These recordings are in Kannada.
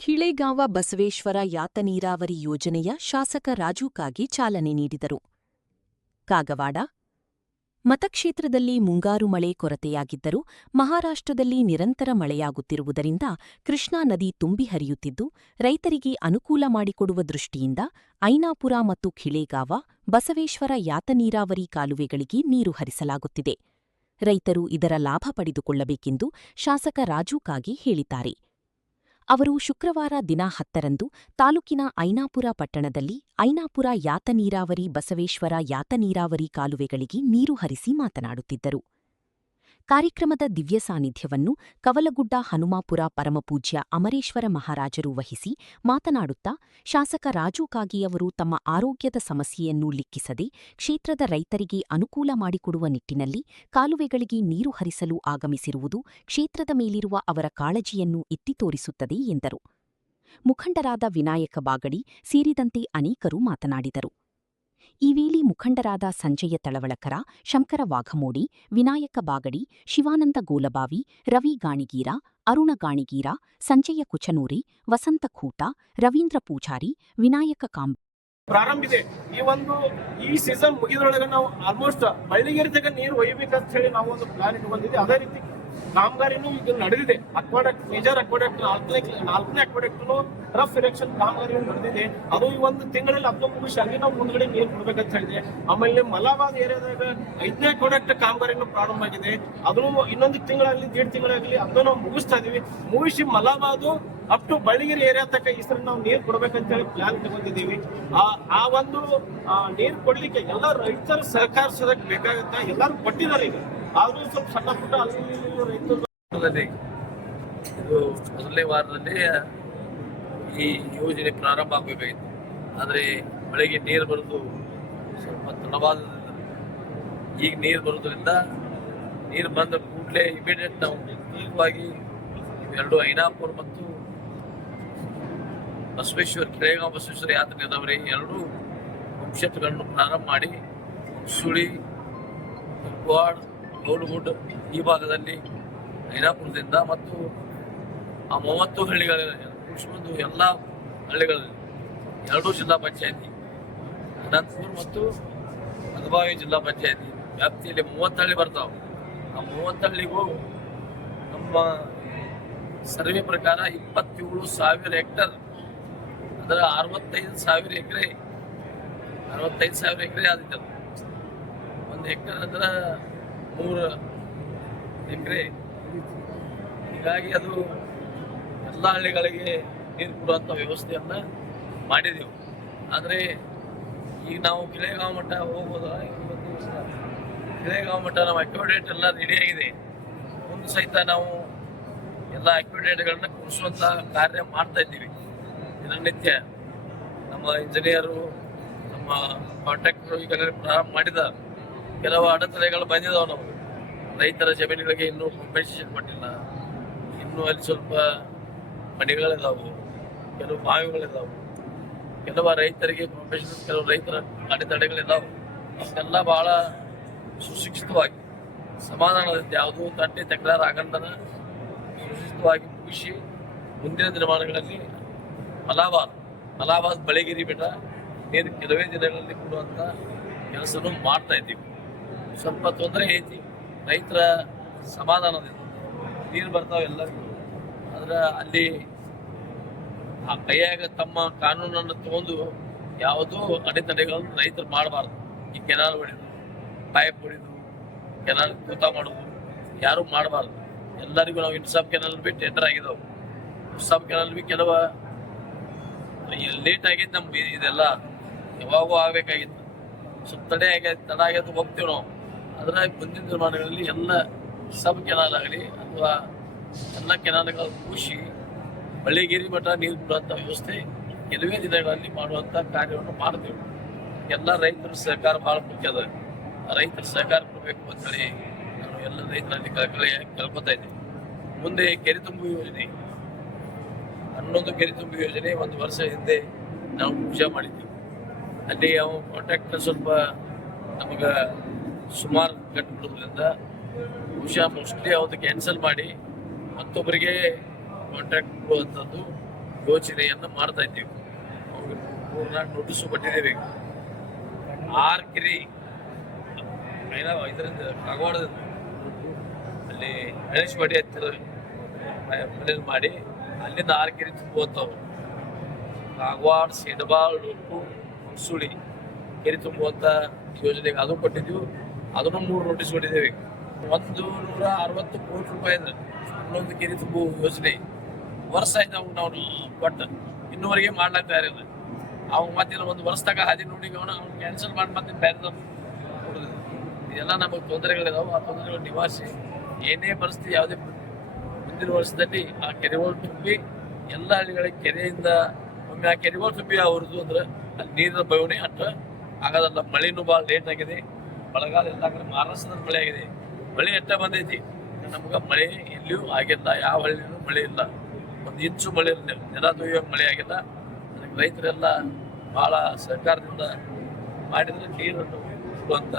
ಕಿಳೆಗಾವ ಬಸವೇಶ್ವರ ಯಾತ ನೀರಾವರಿ ಯೋಜನೆಯ ಶಾಸಕ ರಾಜು ಕಾಗಿ ಚಾಲನೆ ನೀಡಿದರು. ಕಾಗವಾಡ ಮತಕ್ಷೇತ್ರದಲ್ಲಿ ಮುಂಗಾರು ಮಳೆ ಕೊರತೆಯಾಗಿದ್ದರೂ ಮಹಾರಾಷ್ಟ್ರದಲ್ಲಿ ನಿರಂತರ ಮಳೆಯಾಗುತ್ತಿರುವುದರಿಂದ ಕೃಷ್ಣಾ ನದಿ ತುಂಬಿ ಹರಿಯುತ್ತಿದ್ದು, ರೈತರಿಗೆ ಅನುಕೂಲ ಮಾಡಿಕೊಡುವ ದೃಷ್ಟಿಯಿಂದ ಐನಾಪುರ ಮತ್ತು ಕಿಳೆಗಾವ ಬಸವೇಶ್ವರ ಯಾತ ನೀರಾವರಿ ಕಾಲುವೆಗಳಿಗೆ ನೀರು ಹರಿಸಲಾಗುತ್ತಿದೆ. ರೈತರು ಇದರ ಲಾಭ ಪಡೆದುಕೊಳ್ಳಬೇಕೆಂದು ಶಾಸಕ ರಾಜು ಕಾಗಿ ಹೇಳಿದ್ದಾರೆ. ಅವರು ಶುಕ್ರವಾರ ದಿನ 10ರಂದು ತಾಲೂಕಿನ ಐನಾಪುರ ಪಟ್ಟಣದಲ್ಲಿ ಐನಾಪುರ ಯಾತ ನೀರಾವರಿ ಬಸವೇಶ್ವರ ಯಾತ ನೀರಾವರಿ ಕಾಲುವೆಗಳಿಗೆ ನೀರು ಹರಿಸಿ ಮಾತನಾಡುತ್ತಿದ್ದರು. ಕಾರ್ಯಕ್ರಮದ ದಿವ್ಯ ಸಾನ್ನಿಧ್ಯವನ್ನು ಕವಲಗುಡ್ಡ ಹನುಮಾಪುರ ಪರಮಪೂಜ್ಯ ಅಮರೇಶ್ವರ ಮಹಾರಾಜರು ವಹಿಸಿ ಮಾತನಾಡುತ್ತಾ, ಶಾಸಕ ರಾಜು ಕಾಗಿಯವರು ತಮ್ಮ ಆರೋಗ್ಯದ ಸಮಸ್ಯೆಯನ್ನು ಲಿಕ್ಕಿಸದೆ ಕ್ಷೇತ್ರದ ರೈತರಿಗೆ ಅನುಕೂಲ ಮಾಡಿಕೊಡುವ ನಿಟ್ಟಿನಲ್ಲಿ ಕಾಲುವೆಗಳಿಗೆ ನೀರು ಹರಿಸಲು ಆಗಮಿಸಿರುವುದು ಕ್ಷೇತ್ರದ ಮೇಲಿರುವ ಅವರ ಕಾಳಜಿಯನ್ನು ಎತ್ತಿ ತೋರಿಸುತ್ತದೆ ಎಂದರು. ಮುಖಂಡರಾದ ವಿನಾಯಕ ಬಾಗಡಿ ಸೇರಿದಂತೆ ಅನೇಕರು ಮಾತನಾಡಿದರು. ಈ ವೇಳೆ ಮುಖಂಡರಾದ ಸಂಜಯ ತಳವಳಕರ, ಶಂಕರ ವಾಘಮೋಡಿ, ವಿನಾಯಕ ಬಾಗಡಿ, ಶಿವಾನಂದ ಗೋಲಬಾವಿ, ರವಿ ಗಾಣಿಗೀರ, ಅರುಣ ಗಾಣಿಗೀರ, ಸಂಜಯ ಕುಚನೂರಿ, ವಸಂತ ಖೂಟ, ರವೀಂದ್ರ ಪೂಜಾರಿ, ವಿನಾಯಕ ಕಾಂಬ ಪ್ರಾರಂಭಿದೆ. ಈ ಸೀಸನ್ ಮುಗಿದ್ರೊಳಗೆ ನಾವು ಆಲ್ಮೋಸ್ಟ್ ಬಳ್ಳಿಗೆರೆ ನೀರು ಒಯ್ಯಬೇಕಂತ ಹೇಳಿ ನಾವು ಒಂದು ಪ್ಲಾನ್ ಇಟ್ಕೊಂಡಿದ್ದೆ. ಅದೇ ರೀತಿ ಕಾಮಗಾರಿನೂ ಈಗ ನಡೆದಿದೆ. ಅಕ್ವಾಡಕ್ಟ್, ಮೇಜರ್ ಅಕ್ವಾಡಕ್ಟ್, ನಾಲ್ಕನೇ ಅಕ್ವಾಡಕ್ಟ್ ರಫ್ ಇರೆಕ್ಷನ್ ಕಾಮಗಾರಿ ನಡೆದಿದೆ. ಅದು ಈ ಒಂದು ತಿಂಗಳಲ್ಲಿ ಅದನ್ನು ಮುಗಿಸಿ ಅಲ್ಲಿ ನಾವು ಮುಂದ್ಗಡೆ ನೀರು ಕೊಡ್ಬೇಕಂತ ಹೇಳಿದೆ. ಆಮೇಲೆ ಮಲಾಬಾದ್ ಏರಿಯಾದಾಗ 5ನೇ ಅಕ್ವಾಡಕ್ಟ್ ಕಾಮಗಾರಿನೂ ಪ್ರಾರಂಭ ಆಗಿದೆ. ಅದನ್ನು ಇನ್ನೊಂದು ತಿಂಗಳಾಗಲಿ 1.5 ತಿಂಗಳಾಗಲಿ ಅದನ್ನು ನಾವು ಮುಗಿಸ್ತಾ ಇದೀವಿ. ಮುಗಿಸಿ ಮಲಾಬಾದು ಅಪ್ ಟು ಬಳ್ಳಿಗೆರೆ ಏರಿಯಾ ತನಕ ಈ ಸರಿ ನಾವು ನೀರು ಕೊಡ್ಬೇಕಂತ ಹೇಳಿ ಪ್ಲಾನ್ ತಗೊಂಡಿದ್ದೀವಿ. ಆ ಒಂದು ನೀರು ಕೊಡ್ಲಿಕ್ಕೆ ಎಲ್ಲ ರೈತರ ಸಹಕರಿಸೋದಕ್ಕೆ ಬೇಕಾಗುತ್ತೆ. ಎಲ್ಲರೂ ಕೊಟ್ಟಿದ್ದಾರೆ. ಈಗ ಆದ್ರೂ ಸ್ವಲ್ಪ ಸಣ್ಣ ಪುಟ್ಟ ಅಲ್ಲಿ ರೈತರು ಇದು ಮೊದಲನೇ ವಾರದಲ್ಲಿ ಈ ಯೋಜನೆ ಪ್ರಾರಂಭ ಆಗಬೇಕಾಗಿತ್ತು. ಆದರೆ ಮಳೆಗೆ ನೀರು ಬರೋದು ಸ್ವಲ್ಪ ತಡವಾದ. ಈಗ ನೀರು ಬರೋದ್ರಿಂದ ನೀರು ಬಂದ ಕೂಡಲೇ ಇಮಿಡಿಯೇಟ್ ನಾವು ತೀವ್ರವಾಗಿ ಇವೆರಡು ಐನಾಪುರ ಮತ್ತು ಬಸವೇಶ್ವರ ಕಿಳೆಗಾಂವ ಬಸವೇಶ್ವರ ಯಾತ್ರೆ ನೀರಾವರಿ ಎರಡೂ ವಂಶಗಳನ್ನು ಪ್ರಾರಂಭ ಮಾಡಿ ಸುಳಿ, ಕುಕ್ವಾಡ್, ಗೌಡಗುಡ್ ಈ ಭಾಗದಲ್ಲಿ ಐನಾಪುರದಿಂದ ಮತ್ತು ಆ 30 ಹಳ್ಳಿಗಳ ಮುಗಿಸ್ಕೊಂಡು ಎಲ್ಲ ಹಳ್ಳಿಗಳಲ್ಲಿ 2 ಜಿಲ್ಲಾ ಪಂಚಾಯತಿ ಅನಂತಪುರ ಮತ್ತು ಮಧುಬಾವಿ ಜಿಲ್ಲಾ ಪಂಚಾಯತಿ ವ್ಯಾಪ್ತಿಯಲ್ಲಿ 30 ಹಳ್ಳಿ ಬರ್ತಾವೆ. ಆ 30 ಹಳ್ಳಿಗೂ ನಮ್ಮ ಸರ್ವೆ ಪ್ರಕಾರ 27,000 ಹೆಕ್ಟರ್, ಅದರ 65,000 ಎಕರೆ ಆದಿತ್ತು. 1 ಹೆಕ್ಟರ್ ಅಂದ್ರೆ 3 ಎಕರೆ. ಹೀಗಾಗಿ ಅದು ಎಲ್ಲ ಹಳ್ಳಿಗಳಿಗೆ ನೀರು ಕೊಡುವಂಥ ವ್ಯವಸ್ಥೆಯನ್ನು ಮಾಡಿದೆವು. ಆದರೆ ಈಗ ನಾವು ಕಿಳೆಗಾಂವ ಮಠ ಹೋಗೋದು, ಕಿಳೆಗಾಂವ ಮಠ ನಮ್ಮ ಅಕ್ಯುಡೇಟ್ ಎಲ್ಲ ರೆಡಿಯಾಗಿದೆ. ಮುಂದೆ ಸಹಿತ ನಾವು ಎಲ್ಲ ಅಕ್ಯುಡೇಟ್ಗಳನ್ನ ಕುಡಿಸುವಂಥ ಕಾರ್ಯ ಮಾಡ್ತಾ ಇದ್ದೀವಿ ದಿನನಿತ್ಯ. ನಮ್ಮ ಇಂಜಿನಿಯರು, ನಮ್ಮ ಕಾಂಟ್ರಾಕ್ಟರು ಈಗಾಗಲೇ ಪ್ರಾರಂಭ ಮಾಡಿದ. ಕೆಲವು ಅಡೆತಡೆಗಳು ಬಂದಿದ್ದಾವೆ. ನಾವು ರೈತರ ಜಮೀನುಗಳಿಗೆ ಇನ್ನೂ ಕಾಂಪೆನ್ಸೇಷನ್ ಕೊಟ್ಟಿಲ್ಲ. ಇನ್ನೂ ಅಲ್ಲಿ ಸ್ವಲ್ಪ ಮನೆಗಳಿದ್ದಾವೆ, ಕೆಲವು ಬಾವಿಗಳಿದ್ದಾವೆ, ಕೆಲವು ರೈತರಿಗೆ ಕಾಂಪೆನ್ಸೇಷನ್, ಕೆಲವು ರೈತರ ಅಡೆತಡೆಗಳಿದ್ದಾವೆ. ಅವನ್ನೆಲ್ಲ ಭಾಳ ಸುಶಿಕ್ಷಿತವಾಗಿ ಸಮಾಧಾನದಿಂದ ಯಾವುದೂ ತಂಟೆ ತಕರಾರು ಆಗಂದನ ಸುಶಿಕ್ಷಿತವಾಗಿ ಮುಗಿಸಿ ಮುಂದಿನ ದಿನಮಾನಗಳಲ್ಲಿ ಮಲಾಬಾದ್ ಬಳಿಗಿರಿ ಬೆಟ್ಟ ನೀರು ಕೆಲವೇ ದಿನಗಳಲ್ಲಿ ಕೊಡುವಂಥ ಕೆಲಸನೂ ಮಾಡ್ತಾ ಇದ್ದೀವಿ. ಸ್ವಲ್ಪ ತೊಂದರೆ ಐತಿ, ರೈತರ ಸಮಾಧಾನದಿಂದ ನೀರು ಬರ್ತಾವೆ ಎಲ್ಲರಿಗೂ. ಆದ್ರೆ ಅಲ್ಲಿ ಆ ಕೈಯಾಗ ತಮ್ಮ ಕಾನೂನನ್ನು ತಗೊಂಡು ಯಾವುದೂ ಅಡೆತಡೆಗಳನ್ನು ರೈತರು ಮಾಡಬಾರ್ದು. ಈ ಕೆನಾಲ್ ಹೊಡೆದು, ಪೈಪ್ ಹೊಡೆದು, ಕೆನಾಲ್ ತೂತ ಮಾಡೋದು ಯಾರೂ ಮಾಡಬಾರ್ದು. ಎಲ್ಲರಿಗೂ ನಾವು ಇನ್ಸಾಫ್ ಕೆನಾಲ್ ಬಿಟ್ಟು ಎಂಟರ್ ಆಗಿದ್ದಾವೆ. ಇನ್ಸಾಫ್ ಕೆನಾಲ್ ಬಿ ಕೆಲವು ಲೇಟ್ ಆಗಿದ್ದು. ನಮ್ಗೆ ಇದೆಲ್ಲ ಯಾವಾಗೂ ಆಗಬೇಕಾಗಿತ್ತು. ಸ್ವಲ್ಪ ತಡ ಆಗ್ಯದ ಹೋಗ್ತೀವಿ ನಾವು. ಅದರ ಮುಂದಿನ ದಿನಮಾನಗಳಲ್ಲಿ ಎಲ್ಲ ಸಬ್ ಕೆನಾಲ್ ಆಗಲಿ ಅಥವಾ ಎಲ್ಲ ಕೆನಾಲ್ಗಳು ಮುಗಿಸಿ ಬಳ್ಳಿಗೆರೆ ಮಠ ನೀರು ಬಿಡುವಂಥ ವ್ಯವಸ್ಥೆ ಕೆಲವೇ ದಿನಗಳಲ್ಲಿ ಮಾಡುವಂಥ ಕಾರ್ಯವನ್ನು ಮಾಡ್ತೀವಿ. ಎಲ್ಲ ರೈತರ ಸಹಕಾರ ಭಾಳ ಮುಖ್ಯ ಅದ. ರೈತರ ಸಹಕಾರ ಕೊಡಬೇಕು ಅಂತೇಳಿ ನಾನು ಎಲ್ಲ ರೈತರಲ್ಲಿ ಕೇಳ್ಕೊತಾ ಇದ್ದೀನಿ. ಮುಂದೆ ಕೆರೆ ತುಂಬು ಯೋಜನೆ, 11 ಕೆರೆ ತುಂಬು ಯೋಜನೆ 1 ವರ್ಷ ಹಿಂದೆ ನಾವು ಪೂಜೆ ಮಾಡಿದ್ದೀವಿ. ಅಲ್ಲಿ ಅವು ಕಾಂಟ್ರಾಕ್ಟರ್ ಸ್ವಲ್ಪ ನಮಗೆ ಸುಮಾರು ಕಟ್ಟಿಬಿಡೋದ್ರಿಂದ ಬಹುಶಃ ಮೋಸ್ಟ್ಲಿ ಅವ್ದು ಕ್ಯಾನ್ಸಲ್ ಮಾಡಿ ಮತ್ತೊಬ್ಬರಿಗೆ ಕಾಂಟ್ರಾಕ್ಟ್ ಕೊಡುವಂಥದ್ದು ಯೋಚನೆಯನ್ನು ಮಾಡ್ತಾ ಇದ್ದೀವಿ. ಮೂರ್ನಾಲ್ಕು ನೋಟಿಸು ಕೊಟ್ಟಿದ್ದೇವೆ. 6 ಕೆರೆ ಇದರಿಂದ ಕಾಗವಾಡದಿಂದ ಅಲ್ಲಿ ಗಣೇಶ್ ವಾಡಿ ಹತ್ತಿರ ಮನೇಲಿ ಮಾಡಿ ಅಲ್ಲಿಂದ 6 ಕೆರೆ ತುಂಬುವಂಥವು. ಕಾಗವಾಡ, ಸಿಡಬಾಳ್, ಹುಣಸುಳಿ ಕೆರೆ ತುಂಬುವಂಥ ಯೋಜನೆಗೆ ಅದು ಕೊಟ್ಟಿದ್ದೀವಿ. ಅದನ್ನು 3 ನೋಟಿಸ್ ಕೊಟ್ಟಿದ್ದೇವೆ. 160 ಕೋಟಿ ರೂಪಾಯಿ ಇನ್ನೊಂದು ಕೆರೆ ತುಂಬುವ ಯೋಜನೆ ವರ್ಷ ಆಯ್ತು ನಾವು ಕೊಟ್ಟು ಇನ್ನೂವರೆಗೆ ಮಾಡ್ಲಾಗ್ತಾ ಇರಲಿಲ್ಲ. ಅವ್ನು ಮತ್ತೆ ಒಂದು ವರ್ಷದಾಗ ಹಾದಿ ನೋಡಿ ಅವ್ನು ಕ್ಯಾನ್ಸಲ್ ಮಾಡಿ ಮತ್ತೆ ಬೇರೆ ಕೊಡೋದು. ಇದೆಲ್ಲ ನಮಗೆ ತೊಂದರೆಗಳಿದಾವೆ. ಆ ತೊಂದರೆಗಳು ನಿವಾರಿಸಿ ಏನೇ ಪರಿಸ್ಥಿತಿ ಯಾವುದೇ ಮುಂದಿನ ವರ್ಷದಲ್ಲಿ ಆ ಕೆರೆಗಳು ತುಂಬಿ ಎಲ್ಲ ಹಳ್ಳಿಗಳಿಗೆ ಕೆರೆಯಿಂದ ಒಮ್ಮೆ ಆ ಕೆರೆಗಳು ತುಂಬಿ ಅವ್ರದ್ದು ಅಂದ್ರೆ ಅಲ್ಲಿ ನೀರಿನ ಬವಣೆ ಅಟ್ಟ ಆಗೋದಲ್ಲ. ಮಳೆನೂ ಭಾಳ ಲೇಟ್ ಆಗಿದೆ. ಮಳೆಗಾಲ ಎಲ್ಲ ಕಡೆ ಮಹಾರಾಷ್ಟ್ರದಲ್ಲಿ ಮಳೆ ಆಗಿದೆ. ಮಳೆ ಎಟ್ಟ ಬಂದೈತಿ, ನಮ್ಗೆ ಮಳೆ ಎಲ್ಲಿಯೂ ಆಗಿಲ್ಲ. ಯಾವ ಹಳ್ಳಿಯೂ ಮಳೆ ಇಲ್ಲ. 1 ಇಂಚು ಮಳೆ ಇಲ್ಲ. ನೆಲ ತೊಯ್ಯೋ ಮಳೆ ಆಗಿಲ್ಲ. ಅದಕ್ಕೆ ರೈತರೆಲ್ಲ ಭಾಳ ಸರ್ಕಾರದಿಂದ ಮಾಡಿದ್ರೆ ನೀರನ್ನು ಕೊಡುವಂಥ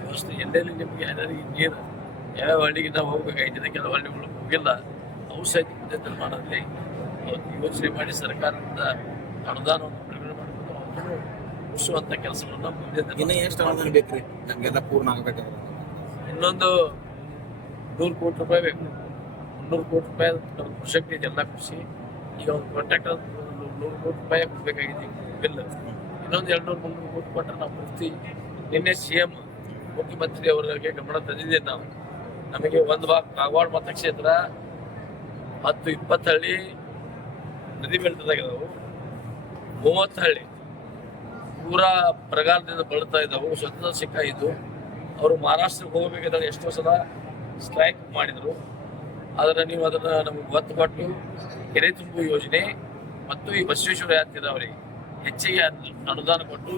ವ್ಯವಸ್ಥೆ ಎಲ್ಲೆಲ್ಲಿ ನಿಮಗೆ ಎಲ್ಲರಿಗೆ ನೀರು ಯಾವ್ಯಾವ ಹಳ್ಳಿಗೆ ನಾವು ಹೋಗ್ಬೇಕಾಗಿದೆ. ಕೆಲವು ಹಳ್ಳಿಗಳು ಹೋಗಿಲ್ಲ. ಔಷಧಿ ಪದ್ಧತಿ ಮಾಡೋದ್ರಲ್ಲಿ ಯೋಚನೆ ಮಾಡಿ ಸರ್ಕಾರದಿಂದ ಅನುದಾನವನ್ನು ಬಿಡುಗಡೆ ಮಾಡಿಕೊಂಡು ಅದನ್ನು ಉಳಿಸುವಂಥ ಕೆಲಸವನ್ನು ಮುಂದೆ ಇನ್ನು ಎಷ್ಟು ಅನುದಾನ ಬೇಕ್ರಿ ನಮಗೆಲ್ಲ ಪೂರ್ಣ ಆಗಬೇಕಾದ್ರೆ? ಇನ್ನೊಂದು 100 ಕೋಟಿ ರೂಪಾಯಿ ಬೇಕು. 300 ಕೋಟಿ ರೂಪಾಯಿ ನಮ್ಮ ಕೃಷಿ ಎಲ್ಲ ಕೃಷಿ ಈಗ ಒಂದು ಕಾಂಟ್ರಾಕ್ಟರ್ 100 ಕೋಟಿ ರೂಪಾಯಿ ಕೊಡಬೇಕಾಗಿದೆ ಬಿಲ್. ಇನ್ನೊಂದು 200-300 ಕೋಟಿ ಕೊಟ್ಟರೆ ನಾವು ಪೂರ್ತಿ ನಿನ್ನೆ CM ಮುಖ್ಯಮಂತ್ರಿ ಅವರಿಗೆ ಗಮನ ತಂದಿದ್ದೇವೆ. ನಾವು ನಮಗೆ ಒಂದು ಭಾಗ ಕಾಗವಾಡ ಮತಕ್ಷೇತ್ರ 10-20 ಹಳ್ಳಿ ನದಿ ಬೆಟ್ಟದಾಗಿದ್ದಾವೆ. 30 ಹಳ್ಳಿ ಪೂರಾ ಬರಗಾಲದಿಂದ ಬಳಲ್ತಾ ಇದ್ದಾವೆ. ಸ್ವತಂತ್ರ ಸಿಕ್ಕಾಯಿತು. ಅವರು ಮಹಾರಾಷ್ಟ್ರಕ್ಕೆ ಹೋಗಬೇಕಾದ್ರೆ ಎಷ್ಟೋ ಸಲ ಸ್ಟ್ರೈಕ್ ಮಾಡಿದರು. ಆದರೆ ನೀವು ಅದನ್ನು ನಮಗೆ ಒತ್ತು ಕೊಟ್ಟು ಕೆರೆ ತುಂಬು ಯೋಜನೆ ಮತ್ತು ಈ ಬಸವೇಶ್ವರ ಯಾತ್ರೆ ಅವರಿಗೆ ಹೆಚ್ಚಿಗೆ ಅನುದಾನ ಕೊಟ್ಟು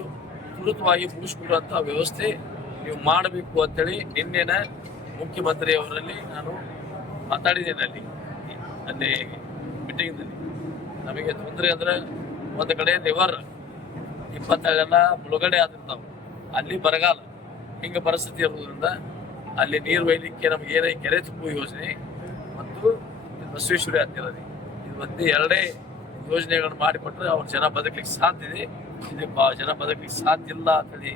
ತ್ವರಿತವಾಗಿ ಮುಗಿಸ್ಕೊಡುವಂಥ ವ್ಯವಸ್ಥೆ ನೀವು ಮಾಡಬೇಕು ಅಂತೇಳಿ ನಿನ್ನೆನ ಮುಖ್ಯಮಂತ್ರಿ ಅವರಲ್ಲಿ ನಾನು ಮಾತಾಡಿದ್ದೇನೆ. ಅಲ್ಲಿ ಮೀಟಿಂಗ್ನಲ್ಲಿ ನಮಗೆ ತೊಂದರೆ ಅಂದರೆ ಒಂದು ಕಡೆ ರಿವರ್ 20 ಹಳ್ಳೆಲ್ಲ ಮುಳುಗಡೆ ಆಗಿರ್ತಾವೆ. ಅಲ್ಲಿ ಬರಗಾಲ ಹಿಂಗೆ ಪರಿಸ್ಥಿತಿ ಇರೋದ್ರಿಂದ ಅಲ್ಲಿ ನೀರು ಒಯ್ಯಲಿಕ್ಕೆ ನಮ್ಗೆ ಏನೇ ಕೆರೆ ತುಂಬುವ ಯೋಜನೆ ಮತ್ತು ಬಸವೇಶ್ವರ ಹತ್ತಿರದಿ ಇದು ಒಂದೇ 2 ಯೋಜನೆಗಳನ್ನು ಮಾಡಿಕೊಟ್ರೆ ಅವ್ರು ಜನ ಬದುಕಲಿಕ್ಕೆ ಸಾಧ್ಯ ಇದೆ. ಇದು ಜನ ಬದುಕಲಿಕ್ಕೆ ಸಾಧ್ಯ ಇಲ್ಲ ಅಂತೇಳಿ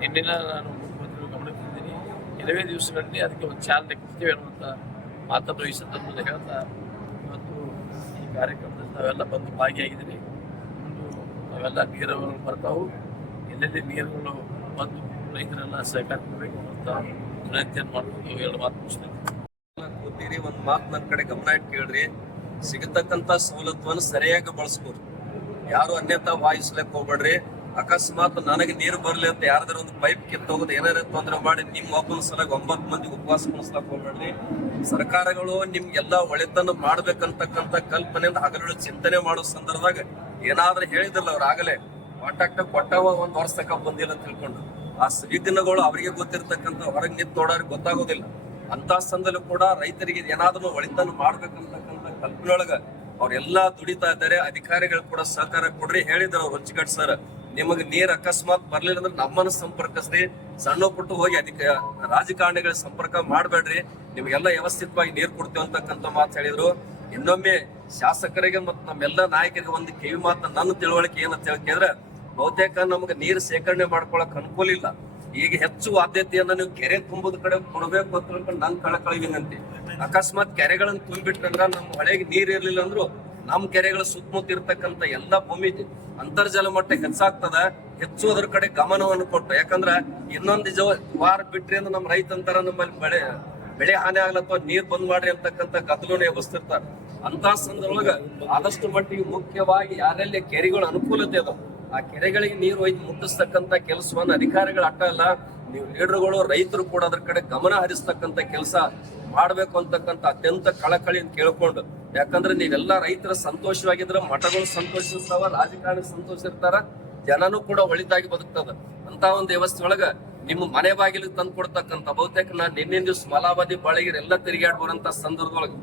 ನಿನ್ನೆನ ನಾನು ಮುಖ್ಯಮಂತ್ರಿಗಳು ಗಮನಕ್ಕೆ ತಂದಿದ್ದೀನಿ. ಕೆಲವೇ ದಿವಸಗಳಲ್ಲಿ ಅದಕ್ಕೆ ಒಂದು ಚಾಲನೆ ಕೊಡ್ತೀವಿ ಅನ್ನುವಂಥ ಮಾತನ್ನು ಈ ಸಂದರ್ಭದಲ್ಲಿ ಹೇಳ್ತಾ ಇವತ್ತು ಈ ಕಾರ್ಯಕ್ರಮದಲ್ಲಿ ನಾವೆಲ್ಲ ಬಂದು ಭಾಗಿಯಾಗಿದ್ದೀವಿ. ನಾವೆಲ್ಲ ನೀರುಗಳು ಬರ್ತಾವು. ಎಲ್ಲೆಲ್ಲಿ ನೀರುಗಳು ಬಂದು ರೈತರೆಲ್ಲ ಸಹಕಾರ ಕೊಡಬೇಕು ಅಂತ ವಿನಂತಿಯನ್ನು ಮಾಡ್ಕೊಂಡು 2 ಮಾತು ಮುಗಿಸ್ತೇನೆ. ಕೂತೀರಿ, ಒಂದ್ ಮಾತು ನನ್ನ ಕಡೆ ಗಮನ ಇಟ್ಟು ಕೇಳ್ರಿ. ಸಿಗತಕ್ಕಂತ ಸವಲತ್ತುವನ್ನು ಸರಿಯಾಗಿ ಬಳಸ್ಕೊರಿ. ಯಾರು ಅನ್ಯತಾ ವಾಯಿಸ್ಲಕ್ ಹೋಗ್ಬೇಡ್ರಿ. ಅಕಸ್ಮಾತ್ ನನಗೆ ನೀರು ಬರ್ಲಿ ಅಂತ ಯಾರ್ದಾರ ಒಂದು ಪೈಪ್ ಕಿತ್ತೋಗೋದು ಏನಾರ ತೊಂದರೆ ಮಾಡಿ ನಿಮ್ಮ ಒಬ್ಬನ ಸಲ 9 ಮಂದಿ ಉಪವಾಸ ಕುಣಿಸ್ಲಕ್ ಹೋಗ್ಬೇಡ್ರಿ. ಸರ್ಕಾರಗಳು ನಿಮ್ಗೆಲ್ಲ ಒಳಿತನ್ನು ಮಾಡ್ಬೇಕಂತಕ್ಕಂತ ಕಲ್ಪನೆಯಿಂದ ಹಗಲು ಚಿಂತನೆ ಮಾಡೋ ಸಂದರ್ಭದಾಗ ಏನಾದ್ರೂ ಹೇಳಿದ್ರಲ್ಲ ಅವ್ರು ಆಗಲೇ ಕೊಟ್ಟವ 1 ವರ್ಷ ತಕ ಬಂದಿಲ್ಲ ಅಂತ ತಿಳ್ಕೊಂಡು ಆ ಸಿಹಿ ದಿನಗಳು ಅವರಿಗೆ ಗೊತ್ತಿರ್ತಕ್ಕಂಥ ಹೊರಗೆ ನಿಂತು ನೋಡೋರಿಗೆ ಗೊತ್ತಾಗೋದಿಲ್ಲ. ಅಂತ ಸಂದಲ್ಲೂ ಕೂಡ ರೈತರಿಗೆ ಏನಾದ್ರೂ ಒಳಿತನ್ನು ಮಾಡ್ಬೇಕಂತಕ್ಕಂಥ ಕಲ್ಪನೆಯೊಳಗ ಅವ್ರೆಲ್ಲಾ ದುಡಿತಾ ಇದ್ದಾರೆ. ಅಧಿಕಾರಿಗಳು ಕೂಡ ಸಹಕಾರ ಕೊಡ್ರಿ. ಹೇಳಿದ್ರು ಅವ್ರು ಹೊಚ್ಚಿಗಟ್ ಸರ್, ನಿಮಗೆ ನೀರ್ ಅಕಸ್ಮಾತ್ ಬರ್ಲಿಲ್ಲ ಅಂದ್ರೆ ನಮ್ಮನ್ನ ಸಂಪರ್ಕಿಸ್ರಿ. ಸಣ್ಣ ಪುಟ್ಟು ಹೋಗಿ ರಾಜಕಾರಣಿಗಳ ಸಂಪರ್ಕ ಮಾಡ್ಬೇಡ್ರಿ. ನಿಮ್ಗೆಲ್ಲ ವ್ಯವಸ್ಥಿತವಾಗಿ ನೀರ್ ಕೊಡ್ತೀವಿ ಅಂತಕ್ಕಂಥ ಮಾತು ಹೇಳಿದ್ರು. ಇನ್ನೊಮ್ಮೆ ಶಾಸಕರಿಗೆ ಮತ್ತು ನಮ್ಮೆಲ್ಲ ನಾಯಕರಿಗೆ ಒಂದು ಕಿವಿ ಮಾತು ನನ್ನ ತಿಳುವಳಿಕೆ ಏನಂತ ಕೇಳಿದ್ರೆ, ಬಹುತೇಕ ನಮ್ಗೆ ನೀರು ಶೇಖರಣೆ ಮಾಡ್ಕೊಳಕ್ ಅನುಕೂಲ ಇಲ್ಲ. ಈಗ ಹೆಚ್ಚು ಆದ್ಯತೆಯನ್ನ ನೀವು ಕೆರೆ ತುಂಬುದ ಕಡೆ ಕೊಡಬೇಕು ಅಂತ ಹೇಳ್ಕೊಂಡು ನನ್ ಕಳಕಳಿ ವಿನಂತಿ. ಅಕಸ್ಮಾತ್ ಕೆರೆಗಳನ್ನ ತುಂಬಿಟ್ರಂದ್ರ ನಮ್ಮ ಹೊಳೆಗೆ ನೀರ್ ಇರ್ಲಿಲ್ಲ ಅಂದ್ರು ನಮ್ಮ ಕೆರೆಗಳ ಸುತ್ತಮುತ್ತ ಇರ್ತಕ್ಕಂಥ ಎಲ್ಲಾ ಭೂಮಿ ಅಂತರ್ಜಲ ಮಟ್ಟ ಹೆಚ್ಚಾಗ್ತದ. ಹೆಚ್ಚು ಅದ್ರ ಕಡೆ ಗಮನವನ್ನು ಕೊಟ್ಟು, ಯಾಕಂದ್ರ ಇನ್ನೊಂದು ವಾರ ಬಿಟ್ರಿ ಅಂದ್ರೆ ನಮ್ಮ ರೈತ ಅಂತಾರ ನಮ್ಮಲ್ಲಿ ಬೆಳೆ ಹಾನಿ ಆಗ್ಲತ್ತವ ನೀರ್ ಬಂದ್ ಮಾಡ್ರಿ ಅಂತಕ್ಕಂಥ ಗದ್ದಲನೆ ಎಬ್ಬಿಸ್ತಿರ್ತಾರ. ಅಂತ ಸಂದರ್ಭದೊಳಗ ಆದಷ್ಟು ಮಟ್ಟಿಗೆ ಮುಖ್ಯವಾಗಿ ಯಾರೆಲ್ಲಿ ಕೆರೆಗಳ ಅನುಕೂಲತೆ ಅದಾವ ಆ ಕೆರೆಗಳಿಗೆ ನೀರು ಒಯ್ದು ಮುಟ್ಟಿಸ್ತಕ್ಕಂಥ ಕೆಲಸವನ್ನ ಅಧಿಕಾರಿಗಳು ಅಟ್ಟ ಅಲ್ಲ, ನೀವು ಲೀಡರ್ಗಳು ರೈತರು ಕೂಡ ಅದ್ರ ಕಡೆ ಗಮನ ಹರಿಸ್ತಕ್ಕಂಥ ಕೆಲಸ ಮಾಡ್ಬೇಕು ಅಂತಕ್ಕಂಥ ಅತ್ಯಂತ ಕಳಕಳಿಯಿಂದ ಕೇಳ್ಕೊಂಡು. ಯಾಕಂದ್ರೆ ನೀವೆಲ್ಲ ರೈತರ ಸಂತೋಷವಾಗಿದ್ರೆ ಮಠಗಳು ಸಂತೋಷಿರ್ತಾವ, ರಾಜಕಾರಣಿ ಸಂತೋಷ ಇರ್ತಾರ, ಜನನೂ ಕೂಡ ಒಳಿತಾಗಿ ಬದುಕ್ತದ. ಅಂತ ಒಂದು ವ್ಯವಸ್ಥೆ ಒಳಗ ನಿಮ್ಮ ಮನೆ ಬಾಗಿಲಿಗೆ ತಂದು ಕೊಡ್ತಕ್ಕಂಥ ಬಹುತೇಕ ನಾನು ನಿನ್ನಿನ ದಿವ್ಸ ಮಲಾವಧಿ ಬಾಳಿಗೆ ಎಲ್ಲ ತಿರುಗಾಡ್ ಬರೋಂಥ ಸಂದರ್ಭದೊಳಗೆ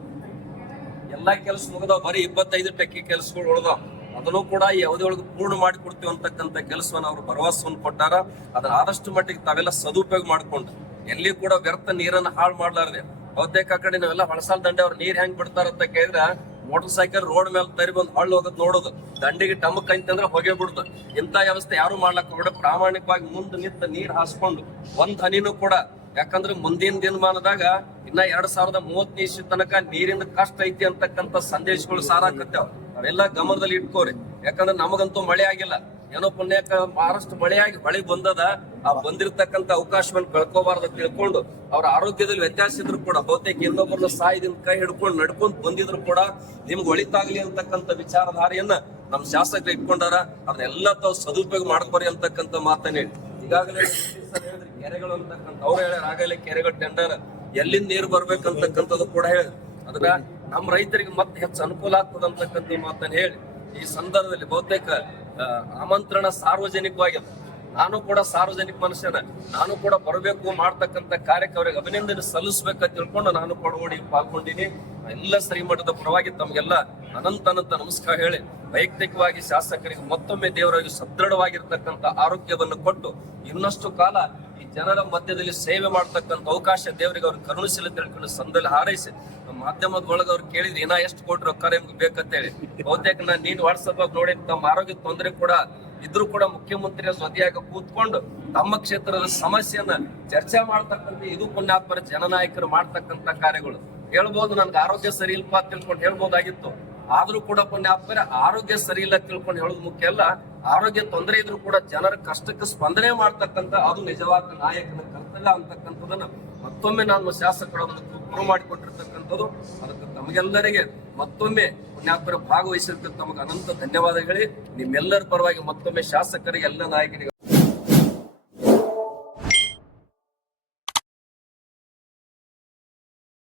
ಎಲ್ಲಾ ಕೆಲಸ ಮುಗಿದಾವ. ಬರೀ 25% ಕೆಲಸಗಳು ಉಳ್ದಾವ. ಅದನ್ನು ಕೂಡ ಈ ಅವಧಿಯೊಳಗೆ ಪೂರ್ಣ ಮಾಡಿ ಕೊಡ್ತೀವಿ ಅಂತಕ್ಕಂಥ ಕೆಲಸವನ್ನ ಅವರು ಭರವಸೆಯನ್ನು ಕೊಟ್ಟಾರ. ಅದನ್ನ ಆದಷ್ಟು ಮಟ್ಟಿಗೆ ತಾವೆಲ್ಲ ಸದುಪಯೋಗ ಮಾಡ್ಕೊಂಡು ಎಲ್ಲಿ ಕೂಡ ವ್ಯರ್ಥ ನೀರನ್ನ ಹಾಳು ಮಾಡ್ಲಾರ್ದೆ ಬಹುತೇಕ ಕಡೆ ನಾವೆಲ್ಲ ಹೊಳಸಾಲ ದಂಡೆ ಅವ್ರು ನೀರ್ ಹೆಂಗ್ ಬಿಡ್ತಾರ ಅಂತ ಕೇಳಿದ್ರೆ ಮೋಟರ್ ಸೈಕಲ್ ರೋಡ್ ಮೇಲೆ ತರಿ ಬಂದು ಹಳ್ಳ ಹೋಗೋದ್ ನೋಡೋದು, ದಂಡಿಗೆ ಟಮಕ್ ಅಂತಂದ್ರೆ ಹೊಗೆ ಬಿಡುದು. ಇಂಥ ವ್ಯವಸ್ಥೆ ಯಾರು ಮಾಡ್ಲಕ್ಕ ಹೋಗ್ಬೇಡ. ಪ್ರಾಮಾಣಿಕವಾಗಿ ಮುಂದೆ ನಿಂತ ನೀರ್ ಹಾಸ್ಕೊಂಡು ಒಂದ್ ಹನಿನೂ ಕೂಡ, ಯಾಕಂದ್ರೆ ಮುಂದಿನ ದಿನಮಾನದಾಗ ಇನ್ನ 2030 ತನಕ ನೀರಿನ ಕಷ್ಟ ಐತಿ ಅಂತಕ್ಕಂಥ ಸಂದೇಶಗಳು ಸಾರಾಕತ್ತಾವ. ಅವೆಲ್ಲ ಗಮನದಲ್ಲಿ ಇಟ್ಕೋರಿ. ಯಾಕಂದ್ರೆ ನಮಗಂತೂ ಮಳೆ ಆಗಿಲ್ಲ, ಏನೋ ಪುಣ್ಯಕ್ಕ ಬಹಳಷ್ಟು ಮಳೆಯಾಗಿ ಹೊಳೆ ಬಂದದ. ಆ ಬಂದಿರತಕ್ಕಂತ ಅವಕಾಶವನ್ನು ಕಳ್ಕೋಬಾರ್ದು ತಿಳ್ಕೊಂಡು ಅವ್ರ ಆರೋಗ್ಯದಲ್ಲಿ ವ್ಯತ್ಯಾಸ ಇದ್ರು ಕೂಡ ಬಹುತೇಕ ಇನ್ನೊಬ್ಬರನ್ನ ಸಾಯದಿಂದ ಕೈ ಹಿಡ್ಕೊಂಡು ನಡ್ಕೊಂಡ್ ಬಂದಿದ್ರು ಕೂಡ ನಿಮ್ಗೆ ಒಳಿತಾಗ್ಲಿ ಅಂತಕ್ಕಂಥ ವಿಚಾರಧಾರೆಯನ್ನ ನಮ್ ಶಾಸಕರು ಇಟ್ಕೊಂಡಾರ. ಅದನ್ನೆಲ್ಲ ತಾವು ಸದುಪಯೋಗ ಮಾಡ್ಕೋರಿ ಅಂತಕ್ಕಂಥ ಮಾತನ್ನ ಹೇಳಿ ಈಗಾಗಲೇ ಕೆರೆಗಳು ಅಂತಕ್ಕಂಥ ಅವ್ರು ಹೇಳ್ಯಾರ. ಆಗಲೇ ಕೆರೆಗಳ ಟೆಂಡರ್ ಎಲ್ಲಿಂದ ನೀರು ಬರ್ಬೇಕಂತಕ್ಕಂಥದ್ದು ಕೂಡ ಹೇಳಿ ಅದ್ರ ನಮ್ಮ ರೈತರಿಗೆ ಮತ್ತೆ ಹೆಚ್ಚು ಅನುಕೂಲ ಆಗ್ತದ ಅಂತಕ್ಕಂಥ ಮಾತನ್ನ ಹೇಳಿ ಈ ಸಂದರ್ಭದಲ್ಲಿ ಬಹುತೇಕ ಆಮಂತ್ರಣ ಸಾರ್ವಜನಿಕವಾಗಿದೆ. ನಾನು ಕೂಡ ಸಾರ್ವಜನಿಕ ಮನುಷ್ಯನ, ನಾನು ಕೂಡ ಬರಬೇಕು ಮಾಡ್ತಕ್ಕಂಥ ಕಾರ್ಯಕ್ಕೆ ಅವ್ರಿಗೆ ಅಭಿನಂದನೆ ಸಲ್ಲಿಸ್ಬೇಕಂತ ತಿಳ್ಕೊಂಡು ನಾನು ಕೊಡಗೋಡಿ ಪಾಲ್ಗೊಂಡಿನಿ. ಎಲ್ಲ ಶ್ರೀಮಠದ ಪರವಾಗಿ ತಮಗೆಲ್ಲ ಅನಂತ ನಮಸ್ಕಾರ ಹೇಳಿ ವೈಯಕ್ತಿಕವಾಗಿ ಶಾಸಕರಿಗೆ ಮತ್ತೊಮ್ಮೆ ದೇವರಾಗಿ ಸದೃಢವಾಗಿರ್ತಕ್ಕಂಥ ಆರೋಗ್ಯವನ್ನು ಕೊಟ್ಟು ಇನ್ನಷ್ಟು ಕಾಲ ಈ ಜನರ ಮಧ್ಯದಲ್ಲಿ ಸೇವೆ ಮಾಡ್ತಕ್ಕಂಥ ಅವಕಾಶ ದೇವರಿಗೆ ಅವ್ರಿಗೆ ಕರುಣಿಸಲಿ ತಿಳ್ಕೊಂಡು ಸಂದಲ್ಲಿ ಹಾರೈಸಿ ನಮ್ಮ ಮಾಧ್ಯಮದ ಒಳಗೆ ಅವ್ರು ಕೇಳಿದ್ರೆ ಇನ್ನ ಎಷ್ಟು ಕೋಟಿ ರೊಕ್ಕ ನಿಮ್ಗೆ ಬೇಕಂತ ಹೇಳಿ ಬಹುತೇಕ ನೀನ್ ವಾಟ್ಸಪ್ ಆಗಿ ನೋಡಿ ತಮ್ಮ ಆರೋಗ್ಯ ತೊಂದರೆ ಕೂಡ ಇದ್ರೂ ಕೂಡ ಮುಖ್ಯಮಂತ್ರಿಯ ಜೊತೆಯಾಗಿ ಕೂತ್ಕೊಂಡು ತಮ್ಮ ಕ್ಷೇತ್ರದ ಸಮಸ್ಯೆಯನ್ನ ಚರ್ಚೆ ಮಾಡ್ತಕ್ಕಂಥ ಇದು ಪುಣ್ಯಾತ್ಮರ ಜನನಾಯಕರು ಮಾಡ್ತಕ್ಕಂಥ ಕಾರ್ಯಗಳು. ಹೇಳ್ಬೋದು ನನ್ಗೆ ಆರೋಗ್ಯ ಸರಿ ಇಲ್ಪ ಅಂತ ತಿಳ್ಕೊಂಡು ಹೇಳ್ಬೋದಾಗಿತ್ತು, ಆದ್ರೂ ಕೂಡ ಪುಣ್ಯಾತ್ಮರ ಆರೋಗ್ಯ ಸರಿ ಇಲ್ಲ ತಿಳ್ಕೊಂಡು ಹೇಳೋದು ಮುಖ್ಯ ಅಲ್ಲ. ಆರೋಗ್ಯ ತೊಂದರೆ ಇದ್ರೂ ಕೂಡ ಜನರ ಕಷ್ಟಕ್ಕೆ ಸ್ಪಂದನೆ ಮಾಡ್ತಕ್ಕಂಥ ಅದು ನಿಜವಾದ ನಾಯಕನ ಕರ್ತವ್ಯ ಅಂತಕ್ಕಂಥದನ್ನ ಮತ್ತೊಮ್ಮೆ ನಾನು ಶಾಸಕರು ಅದನ್ನು ಪ್ರೂವ್ ಮಾಡಿಕೊಟ್ಟಿರ್ತಕ್ಕಂಥದ್ದು. ಅದಕ್ಕೆ ತಮಗೆಲ್ಲರಿಗೆ ಮತ್ತೊಮ್ಮೆ ಪುಣ್ಯಾತ್ಮರ ಭಾಗವಹಿಸಿರ್ತಕ್ಕ ತಮಗೆ ಅನಂತ ಧನ್ಯವಾದಗಳೇ. ನಿಮ್ಮೆಲ್ಲರ ಪರವಾಗಿ ಮತ್ತೊಮ್ಮೆ ಶಾಸಕರಿಗೆ ಎಲ್ಲ ನಾಯಕರಿಗೆ